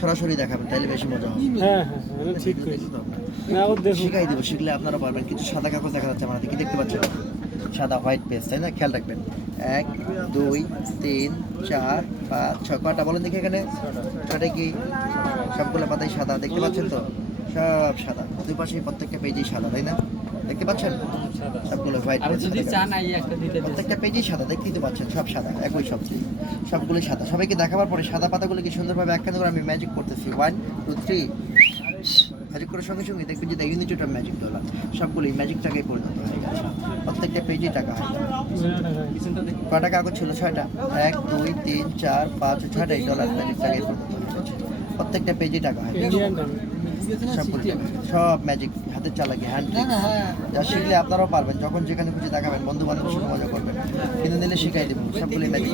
সরাসরি দেখাবেন তাহলে বেশি মজা হবে। হ্যাঁ হ্যাঁ হ্যাঁ ঠিক শিখাই দেবো শিখলে আপনারা পারবেন। কিছু সাদা কাগজ দেখা যাচ্ছে আমার কি দেখতে পাচ্ছেন? সাদা হোয়াইট পেজ তাই না? খেয়াল রাখবেন। এক দুই তিন চার পাঁচ ছয়। কটা বলেন দেখি এখানে? ছটা কি? সবগুলো পাতাই সাদা দেখতে পাচ্ছেন তো? সব সাদা। দুই পাশে প্রত্যেকটা পেজেই সাদা তাই না? দেখতে পাচ্ছেন? সবগুলো হোয়াইট যদি চান এই একটা দিতে দিতে প্রত্যেকটা পেজেই সাদা দেখতেই তো পাচ্ছেন সব সাদা একই সবজি সবগুলোই সাদা। সবাইকে দেখাবার পরে সাদা পাতাগুলোকে সুন্দরভাবে একখানে করে আমি ম্যাজিক করতেছি। ওয়ান টু থ্রি ম্যাজিক করার সঙ্গে সঙ্গে দেখবেন যে ইউনিট ওটা ম্যাজিক ডলার সবগুলোই ম্যাজিক টাকায় পরিণত হয়ে গেছে। প্রত্যেকটা পেজেই টাকা। হয় কটা কাগজ ছিল? ছয়টা। এক দুই তিন চার পাঁচ ছয়টাই ডলার ম্যাজিক টাকায় পরিণত হয়ে গেছে। প্রত্যেকটা পেজেই টাকা হয়। সব ম্যাজিক হাতের চালাকি হ্যান্ড যা শিখলে আপনারাও পারবেন যখন যেখানে খুশি দেখাবেন বন্ধু বান্ধব সঙ্গে মজা করবেন। কিন্তু নিলে শিখাই দেবো সবগুলো ম্যাজিক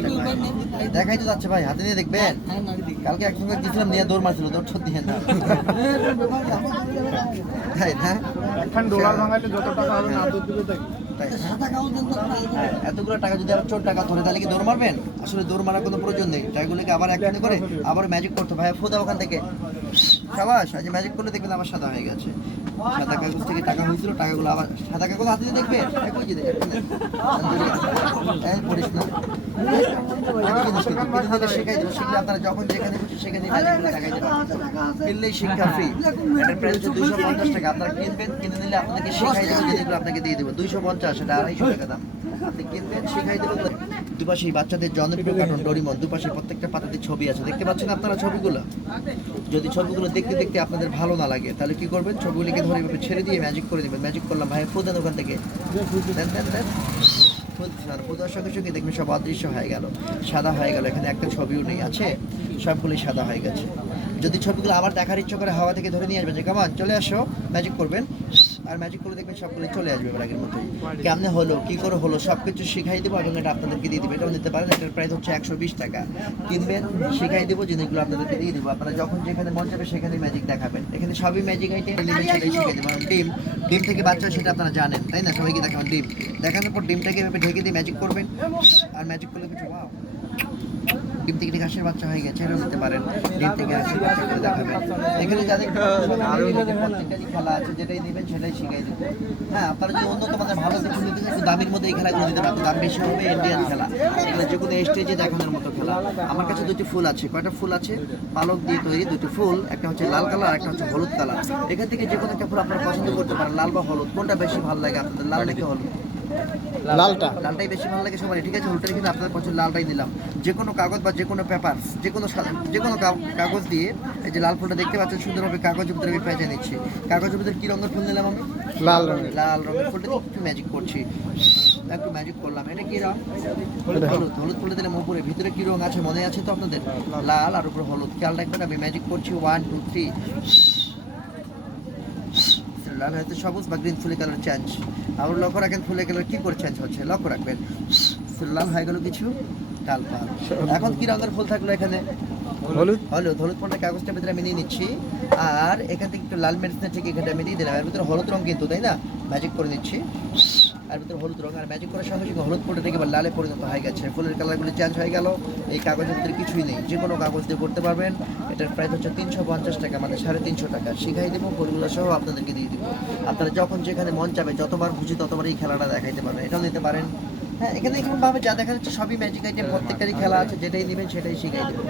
দেখাই তো যাচ্ছে ভাই হাতে নিয়ে দেখবেন? কালকে একসঙ্গে গেছিলাম নিয়ে দৌড় মারছিল দৌড় ছোট দিয়ে না। তাই না? একখান ডলার ভাঙাইলে যত টাকা হবে না হ্যাঁ, এতগুলো টাকা যদি আবার চোর টাকা ধরে তাহলে কি দৌড় মারবেন? আসলে দৌড় মারার কোনো প্রয়োজন নেই। টাকাগুলোকে আবার একখানে করে আবার ম্যাজিক করতে ভাই ফোদা ওখান থেকে। সাবাস আজ ম্যাজিক করলে দেখবেন আমার সাদা হয়ে গেছে। সাদা কাগজ থেকে টাকা হয়েছিল টাকাগুলো আবার সাদা কাগজ হাতে দেখবে? পড়িস একই জিনিস কিন্তু কিন্তু হলে শেখাই দেবো। শিখলে আপনারা যখন যেখানে খুশি সেখানে দেখাই কিনলেই শিক্ষা ফ্রি এটার প্রাইস হচ্ছে দুইশো পঞ্চাশ টাকা আপনারা কিনবেন কিনে নিলে আপনাদেরকে শেখাই দেবো জিনিসগুলো আপনাকে দিয়ে দেবো। দুইশো পঞ্চাশ এটা আড়াইশো টাকা দাম। আপনি কিনবেন শেখাই দেবো দুপাশে বাচ্চাদের জনপ্রিয় কার্টুন ডরিমন দুপাশে প্রত্যেকটা পাতাতে ছবি আছে। দেখতে পাচ্ছেন আপনারা ছবিগুলো? যদি ছবিগুলো দেখতে দেখতে আপনাদের ভালো না লাগে তাহলে কি করবেন? ছবিগুলিকে ধরে ছেড়ে দিয়ে ম্যাজিক করে দেবেন ম্যাজিক করলাম ভাই ফুদেন ওখান থেকে। দেন দেন দেন। ফুদার সঙ্গে সঙ্গে দেখবেন সব অদৃশ্য হয়ে গেল, সাদা হয়ে গেল, এখানে একটা ছবিও নেই, আছে? সবগুলি সাদা হয়ে গেছে। যদি ছবিগুলো আবার দেখার ইচ্ছা করে হাওয়া থেকে ধরে নিয়ে আসবে যে কামান চলে আসো ম্যাজিক করবেন। আর ম্যাজিক করে দেখবেন সবগুলো চলে আসবে এবার আগের মতোই। কেমনে হলো কি করে হলো সব কিছু শিখাই দেবো এবং এটা আপনাদেরকে দিয়ে দেবো। এটাও নিতে পারেন এটার প্রাইস হচ্ছে একশো বিশ টাকা। কিনবেন শিখাই দেবো জিনিসগুলো আপনাদেরকে দিয়ে দেবো। আপনারা যখন যেখানে মন যাবে সেখানে ম্যাজিক দেখাবেন। এখানে সবই ম্যাজিক আইটেম শিখাই দেবো। ডিম ডিম থেকে বাচ্চা সেটা আপনারা জানেন তাই না? সবাইকে দেখাবেন ডিম। দেখানোর পর ডিমটাকে এভাবে ঢেকে দিয়ে ম্যাজিক করবেন। আর ম্যাজিক করলে কিছু wow! ডিম থেকে ঘাসের বাচ্চা হয়ে গেছে এটাও নিতে পারেন। ডিম থেকে ঘাসের বাচ্চা করে দেখাবেন। এখানে যাদের প্রত্যেকটারই খেলা আছে যেটাই নেবেন সেটাই হ্যাঁ আপনারা যে অন্য তোমাদের মধ্যে বেশি খেলা। এগুলো যে কোনো স্টেজে দেখানোর মতো খেলা। আমার কাছে দুটি ফুল আছে। কয়টা ফুল আছে? পালক দিয়ে তৈরি দুটি ফুল। একটা হচ্ছে লাল কালার একটা হচ্ছে হলুদ কালার। এখান থেকে যে কোনো একটা ফুল আপনারা পছন্দ করতে পারেন, লাল বা হলুদ। কোনটা বেশি ভালো লাগে আপনাদের? লাল নাকি হলুদ? লালটা। লালটাই বেশি ভালো লাগে সবার ঠিক আছে হলুদটা কিন্তু আপনাদের পছন্দ লালটাই দিলাম। যে কোনো কাগজ বা যে কোনো পেপার যে কোনো যে কোনো কাগজ দিয়ে এই যে লাল ফুলটা দেখতে পাচ্ছেন সুন্দরভাবে কাগজের ভিতরে আমি পেঁচে নিচ্ছি। কাগজের ভিতরে কি রঙের ফুল নিলাম আমি? লাল রঙের। লাল রঙের ফুলটা একটু ম্যাজিক করছি। একটু ম্যাজিক করলাম। এটা কি রং হলুদ হলুদ। ফুলটা দিলাম উপরে। ভিতরে কি রং আছে? মনে আছে তো আপনাদের? লাল। আর উপরে হলুদ। খেয়াল রাখবেন আমি ম্যাজিক করছি। ওয়ান টু থ্রি লাল হয়তো সবুজ বা গ্রিন ফুলের কালার চেঞ্জ আবার লক্ষ্য রাখেন ফুলের কালার কি করে চেঞ্জ হচ্ছে? লক্ষ্য রাখবেন। লাল হয়ে গেল কিছু কাল পাল। এখন কি রঙের ফুল থাকল এখানে? হলুদ। হলুদ। হলুদ। ফোনটা কাগজটার ভিতরে আমি নিয়ে নিচ্ছি। আর এখান থেকে একটু লাল মেডিসিন ঠিক এখানে আমি দিয়ে দিলাম। এর ভিতরে হলুদ রঙ কিন্তু তাই না? ম্যাজিক করে নিচ্ছি। আর ভিতরে হলুদ রঙ আর ম্যাজিক করার সঙ্গে সঙ্গে হলুদ ফুলটা থেকে এবার লালে পরিণত হয়ে গেছে। ফুলের কালারগুলো চেঞ্জ হয়ে গেল। এই কাগজের ভিতরে কিছুই নেই। যে কোনো কাগজ দিয়ে করতে পারবেন। এটার প্রাইস হচ্ছে তিনশো পঞ্চাশ টাকা মানে সাড়ে তিনশো টাকা। শিখাই দেবো, ফুলগুলো সহ আপনাদেরকে দিয়ে দেবো। আপনারা যখন যেখানে মন চাবে, যতবার খুশি ততবার এই খেলাটা দেখাইতে পারবেন। এটাও নিতে পারেন। হ্যাঁ এখানে এরকমভাবে যা দেখা যাচ্ছে সবই ম্যাজিক আইটেম প্রত্যেকটারই খেলা আছে। যেটাই নেবেন সেটাই শিখাই দেবো।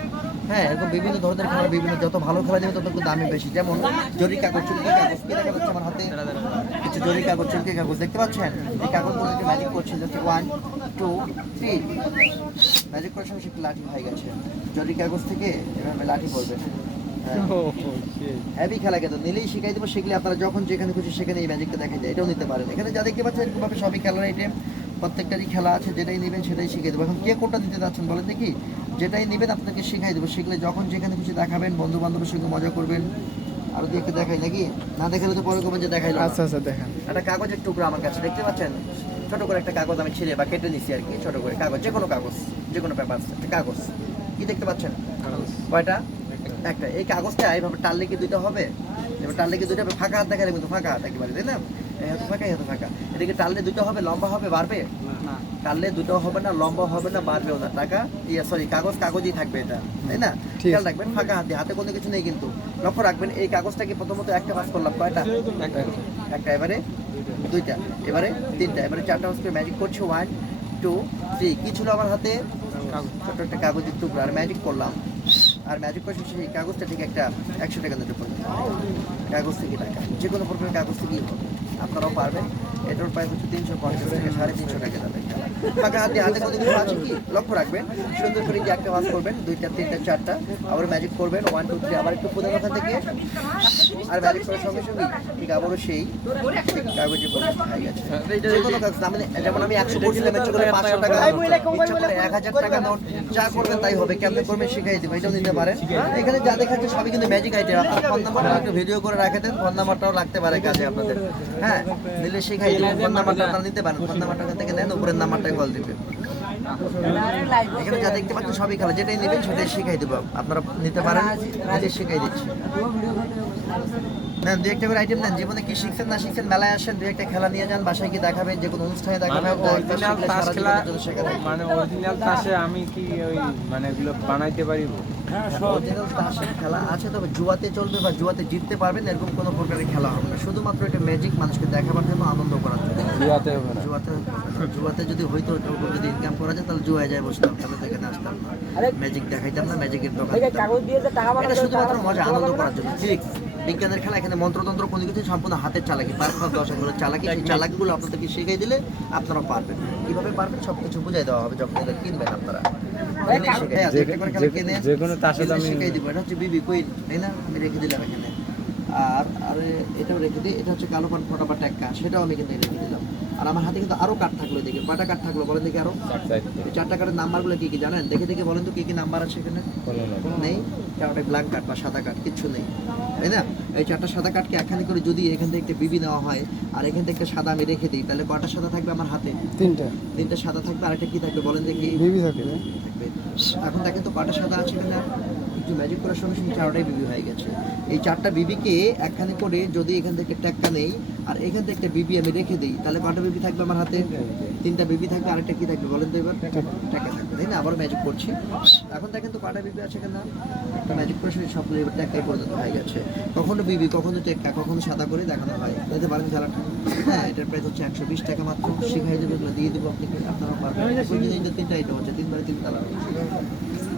হ্যাঁ এরকম বিভিন্ন ধরনের খেলা, বিভিন্ন যত ভালো খেলা নেবে তত দামি বেশি। যেমন জরি কাগজ চুলকি কাগজ কি দেখা যাচ্ছে আমার হাতে। কিছু জরি কাগজ চুলকি কাগজ দেখতে পাচ্ছেন? এই কাগজগুলোকে ম্যাজিক করছে যাচ্ছে ওয়ান টু থ্রি ম্যাজিক করার সঙ্গে সে একটু লাঠি হয়ে গেছে। জরি কাগজ থেকে এভাবে লাঠি পড়বে। হ্যাঁ। হ্যাভি খেলা কিন্তু। নিলেই শিখাই দেবো শিখলে আপনারা যখন যেখানে খুশি সেখানে এই ম্যাজিকটা দেখা যায় এটাও নিতে পারেন। এখানে যা দেখতে পাচ্ছেন এরকমভাবে সবই খেলার আইটেম প্রত্যেকটারই খেলা আছে যেটাই নেবেন সেটাই শিখিয়ে দেবো। এখন কে কোনটা নিতে যাচ্ছেন বলেন দেখি? যেটাই নেবেন আপনাকে শিখাই দেবো। শিখলে যখন যেখানে খুশি দেখাবেন বন্ধু বান্ধবের সঙ্গে মজা করবেন। আরও দিয়ে দেখাই নাকি? না দেখালে তো পরে কমে যে দেখাইলো। আচ্ছা আচ্ছা দেখেন। একটা কাগজের টুকরো আমার কাছে দেখতে পাচ্ছেন? ছোট করে একটা কাগজ আমি ছিঁড়ে বা কেটে নিছি আর কি ছোট করে কাগজ যে কোনো কাগজ যে কোনো পেপার একটা কাগজ। কি দেখতে পাচ্ছেন? কয়টা? একটা। এই কাগজটা এইভাবে টানলে কি দুইটা হবে? এবার টানলে কি দুইটা হবে? ফাঁকা হাত দেখালে কিন্তু ফাঁকা হাত একেবারে তাই না? এত ফাঁকা এই এত এদিকে টানলে দুটো হবে লম্বা হবে বাড়বে? না। টানলে দুটো হবে না লম্বা হবে না বাড়বেও না টাকা ইয়ে সরি কাগজ কাগজই থাকবে এটা তাই না? খেয়াল রাখবেন ফাঁকা হাতে হাতে কোনো কিছু নেই কিন্তু। লক্ষ্য রাখবেন এই কাগজটাকে প্রথমত একটা ভাগ করলাম কয়টা? একটা এবারে দুইটা এবারে তিনটা এবারে চারটা করে ম্যাজিক করছি ওয়ান টু থ্রি কি ছিল আমার হাতে? ছোট্ট একটা কাগজের টুকরো আর ম্যাজিক করলাম। আর ম্যাজিক করছি সেই কাগজটা ঠিক একটা একশো টাকা নোটে পড়বে কাগজ থেকে টাকা যে কোনো প্রকারের কাগজ থেকেই হবে আপনারাও পারবেন। এটার প্রায় হচ্ছে তিনশো পঞ্চাশ থেকে সাড়ে তিনশো টাকা। যাবে ফাঁকা হাতে হাতে কোনো কিছু আছে কি? লক্ষ্য রাখবেন সুন্দর করে যে একটা মাছ করবেন দুইটা তিনটা চারটা আবার ম্যাজিক করবেন ওয়ান টু থ্রি আবার একটু ফুদের মাথা থেকে আর ম্যাজিক করার সঙ্গে সঙ্গে ঠিক আবারও সেই কাগজে পড়ে যে কোনো কাজ মানে যেমন আমি একশো করছিলাম ইচ্ছে করে পাঁচশো টাকা ইচ্ছে করে এক হাজার টাকা নোট যা করবেন তাই হবে কেমনে করবেন শিখাই দেবো এটাও নিতে পারেন। এখানে যা দেখাচ্ছে সবই কিন্তু ম্যাজিক আইটেম আপনার ফোন নাম্বারটা একটু ভিডিও করে রাখে দেন ফোন নাম্বারটাও লাগতে পারে কাজে আপনাদের। হ্যাঁ দিলে শিখাই দেবো ফোন নাম্বারটা আপনারা নিতে পারেন ফোন নাম্বারটা থেকে নেন উপরের নাম্বারটায় কল দিবেন। এখানে যা দেখতে পাচ্ছেন সবই খেলা যেটাই নেবেন সেটাই শিখাই দেবো। আপনারা নিতে পারেন নিজের শিখাই দিচ্ছি। নেন দু একটা করে আইটেম নেন। জীবনে কি শিখছেন না শিখছেন মেলায় আসেন দু একটা খেলা নিয়ে যান বাসায় কি দেখাবেন যে কোনো অনুষ্ঠানে দেখাবেন মানে অরিজিনাল তাস মানে আমি কি ওই মানে এগুলো বানাইতে পারিব? খেলা আছে তবে জুয়াতে চলবে বা জুয়াতে জিততে পারবেন এরকম কোনো প্রকারের খেলা হবে না। শুধুমাত্র এটা ম্যাজিক মানুষকে দেখাবার জন্য আনন্দ করার জন্য। জুয়াতে জুয়াতে জুয়াতে যদি হইতো যদি ইনকাম করা যায় তাহলে জুয়ায় যায় বসতাম তাহলে তো এখানে আসতাম না। ম্যাজিক দেখাইতাম না ম্যাজিকের দোকান এটা শুধুমাত্র মজা আনন্দ করার জন্য। ঠিক বিজ্ঞানের খেলা এখানে মন্ত্রতন্ত্র কোনো কিছু সম্পূর্ণ হাতের চালাকি পাঁচ দশ এগুলো চালাকি সেই চালাকিগুলো আপনাদেরকে শিখিয়ে দিলে আপনারা পারবেন। কীভাবে পারবেন সব কিছু বুঝাই দেওয়া হবে যখন এটা কিনবেন আপনারা। হ্যাঁ, যে- একটা করে খেলা কিনে যে কোনো তাসে আমি শিখাই দিব। এটা হচ্ছে বিবি তাই না? আমি রেখে দিলাম এখানে। আর আর এটাও রেখে দিই। এটা হচ্ছে কালো পান ফটা বা ট্যাক্কা সেটাও আমি কিন্তু রেখে দিলাম। আর আমার হাতে কিন্তু আরও কার্ড থাকল দেখে কয়টা কার্ড থাকল বলেন দেখি আরও। চারটা। কার্ডের নাম্বারগুলো কি কি জানেন? দেখে দেখে বলেন তো কি কি নাম্বার আছে এখানে। নেই। চারটা ব্ল্যাঙ্ক কার্ড বা সাদা কার্ড কিচ্ছু নেই। তাই না? এই চারটা সাদা কার্ডকে একখানি করে যদি এখান থেকে একটা বিবি নেওয়া হয় আর এখান থেকে সাদা আমি রেখে দিই তাহলে কয়টা সাদা থাকবে আমার হাতে? তিনটা। তিনটা সাদা থাকবে আর একটা কি থাকবে বলেন দেখি। বিবি থাকবে। এখন দেখেন তো কটা সাদা আছে কিনা একটু ম্যাজিক করার সঙ্গে সঙ্গে চারটাই বিবি হয়ে গেছে। এই চারটা বিবিকে একখানে করে যদি এখান থেকে ট্যাক্কা নেই আর এখান থেকে একটা বিবি আমি রেখে দিই তাহলে কটা বিবি থাকবে আমার হাতে? তিনটা বিবি থাকবে আরেকটা কি থাকবে বলেন তো এবার? ট্যাক্কা থাকবে। তাই না? আবার ম্যাজিক করছি। এখন দেখেন তো কটা বিবি আছে কিনা একটা ম্যাজিক করে সঙ্গে সবগুলো এবার ট্যাক্কাই পরিণত হয়ে গেছে। কখনো বিবি কখনো টেক্কা কখনো সাদা করে দেখানো হয়। বুঝতে পারেন খেলাটা। হ্যাঁ এটার প্রাইস হচ্ছে একশো বিশ টাকা মাত্র। শিখাই দেবে দিয়ে দেবো আপনি আপনারা পারবেন। তিনটা আইটেম আছে তিনবারে তিন কালার